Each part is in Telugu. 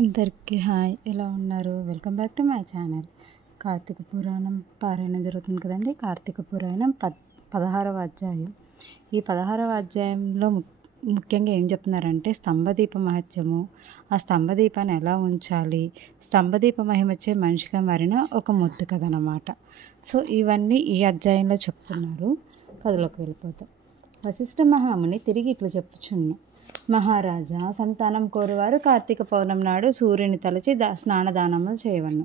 అందరికీ హాయ్, ఎలా ఉన్నారు? Welcome back to my channel. Karthika Puranam పారాయణం జరుగుతుంది కదండి. కార్తీక పురాణం 16వ అధ్యాయం. ఈ 16వ అధ్యాయంలో ముఖ్యంగా ఏం చెప్తున్నారంటే స్తంభదీప మహత్యము, ఆ స్తంభదీపాన్ని ఎలా ఉంచాలి, స్తంభదీప మహిమచ్చే మనిషిగా మారిన ఒక ముద్దు కథ అన్నమాట. సో ఇవన్నీ ఈ అధ్యాయంలో చెప్తున్నారు. కథలోకి వెళ్ళిపోతాం. వశిష్ఠ మహాముని తిరిగి ఇట్లా చెప్పుచున్నాం. మహారాజా, సంతానం కోరువారు కార్తీక పౌర్ణమి నాడు సూర్యుని తలచి స్నానదానములు చేయవలను.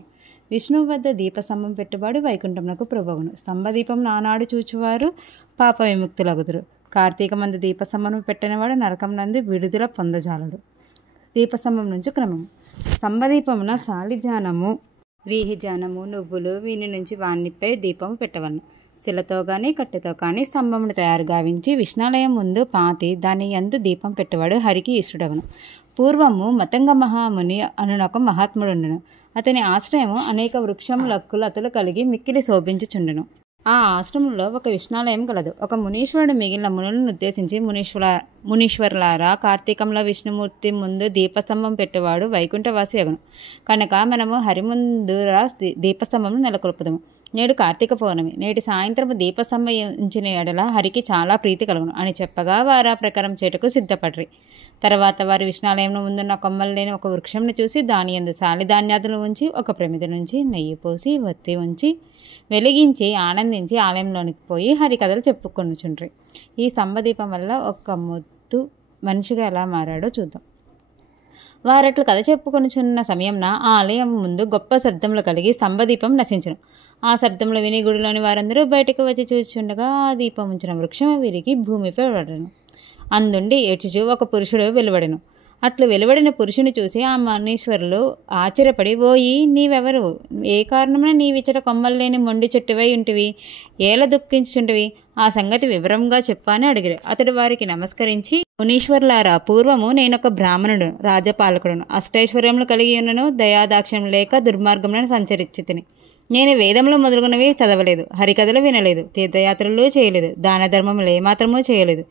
విష్ణువు వద్ద దీపస్తంభం పెట్టుబడి వైకుంఠమునకు ప్రభువును. స్తంభదీపం నానాడు చూచువారు పాప విముక్తులగుదురు. కార్తీక మందు దీపస్తంభం పెట్టినవాడు నరకం నందు విడుదల పొందజాలడు. దీపస్తంభం నుంచి క్రమము. స్తంభదీపమున సాలిజానము, వ్రీహిజానము, నువ్వులు వీని నుంచి వాణ్ణిపై దీపము పెట్టవలను. శిలతో కానీ కట్టెతో కానీ స్తంభమును తయారు గావించి విష్ణాలయం ముందు పాతి దాని యందు దీపం పెట్టేవాడు హరికి ఇష్టడవను. పూర్వము మతంగ మహాముని అనునొక మహాత్ముడుండెను. అతని ఆశ్రయము అనేక వృక్షములక్కులు అతలు కలిగి మిక్కిలి శోభించుచుండెను. ఆ ఆశ్రమంలో ఒక విష్ణాలయం కలదు. ఒక మునీశ్వరుడు మిగిలిన మునులను ఉద్దేశించి, మునీశ్వరులారా, కార్తీకంలో విష్ణుమూర్తి ముందు దీపస్తంభం పెట్టేవాడు వైకుంఠవాసి అగును. కనుక మనము హరి ముందురా దీపస్తంభం నెలకొల్పుదాము. నేడు కార్తీక పౌర్ణమి. నేటి సాయంత్రము దీపస్తంభం ఉంచిన ఎడల హరికి చాలా ప్రీతి కలుగును అని చెప్పగా వారు ఆ ప్రకారం చేటుకు సిద్ధపడ్రి. తర్వాత వారి విష్ణాలయంలో ముందున్న కొమ్మలు లేని ఒక వృక్షంను చూసి దాని యందు సాలిధాన్యాదులు ఉంచి ఒక ప్రమిద నుంచి నెయ్యి పోసి వత్తి ఉంచి వెలిగించి ఆనందించి ఆలయంలోనికి పోయి హరికథలు చెప్పుకొనుచుండ్రి. ఈ స్తంభదీపం వల్ల ఒక్క మొద్దు మనిషిగా ఎలా మారాడో చూద్దాం. వారట్లు కథ చెప్పుకొనుచున్న సమయంన ఆ ఆలయం ముందు గొప్ప శబ్దములు కలిగి స్తంభదీపం నశించును. ఆ శబ్దంలో విని గుడిలోని వారందరూ బయటకు వచ్చి చూచుండగా ఆ దీపం ఉంచిన వృక్షం విరిగి భూమిపై పడను. అందుండి ఏడ్చుచూ ఒక పురుషుడు వెలువడెను. అట్లు వెలువడిన పురుషుని చూసి ఆ మునీశ్వరులు ఆశ్చర్యపడి, ఓయి, నీవెవరు? ఏ కారణమున నీవిచ్చట కొమ్మలు లేని మొండి చెట్టువై ఉంటివి? ఏల దుఃఖించుంటివి? ఆ సంగతి వివరంగా చెప్పని అడిగిరి. అతడు వారికి నమస్కరించి, మునీశ్వరులారా, పూర్వము నేనొక బ్రాహ్మణుడు, రాజపాలకుడును. అష్టైశ్వర్యములు కలిగి ఉన్నను. దయాదాక్ష్యం లేక దుర్మార్గములను సంచరించి తిని. నేను వేదములు మొదలుగునవి చదవలేదు, హరికథలు వినలేదు, తీర్థయాత్రలు చేయలేదు, దాన ధర్మములు ఏమాత్రమూ చేయలేదు.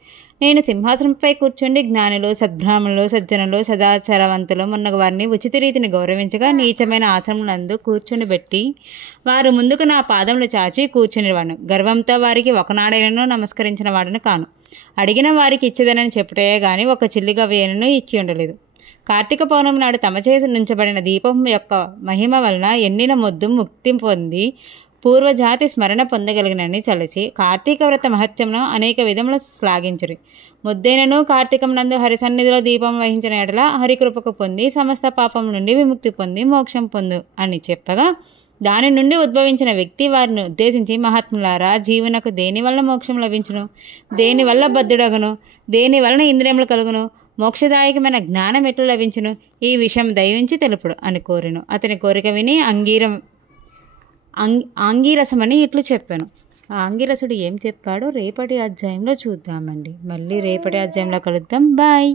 నేను సింహాసనంపై కూర్చుండి జ్ఞానులు, సద్బ్రాహ్మణులు, సజ్జనులు, సదాచారవంతులు మొన్న వారిని ఉచిత రీతిని గౌరవించగా నీచమైన ఆశ్రమనందు కూర్చుని పెట్టి వారు ముందుకు నా పాదములు చాచి కూర్చునివాడు. గర్వంతో వారికి ఒకనాడైనను నమస్కరించిన వాడను కాను. అడిగిన వారికి ఇచ్చేదనని చెప్పుటే గాని ఒక చిల్లిగా వేయనను ఇచ్చి ఉండలేదు. కార్తీక పౌర్ణమి నాడు తమ చేసి నుంచబడిన దీపం యొక్క మహిమ వలన ఎన్నిన మొద్దు ముక్తి పొంది పూర్వజాతి స్మరణ పొందగలిగినని చలిచి కార్తీక వ్రత మహత్యంను అనేక విధములు శ్లాఘించురి. ముద్దైనను కార్తీకం నందు హరిసన్నిధిలో దీపం వహించిన ఎడల హరికృపకు పొంది సమస్త పాపం నుండి విముక్తి పొంది మోక్షం పొందు అని చెప్పగా, దాని నుండి ఉద్భవించిన వ్యక్తి వారిని ఉద్దేశించి, మహాత్ములారా, జీవునకు దేనివల్ల మోక్షం లభించును? దేనివల్ల బద్ధుడగును? దేని వలన ఇంద్రియములు కలుగును? మోక్షదాయకమైన జ్ఞానం ఎట్లు లభించును? ఈ విషయం దయించి తెలుపుడు అని కోరిను. అతని కోరిక విని ఆంగీరసమని ఇట్లు చెప్పాను. ఆ ఆంగీరసుడు ఏం చెప్పాడో రేపటి అధ్యాయంలో చూద్దామండి. మళ్ళీ రేపటి అధ్యాయంలో కలుద్దాం. బాయ్.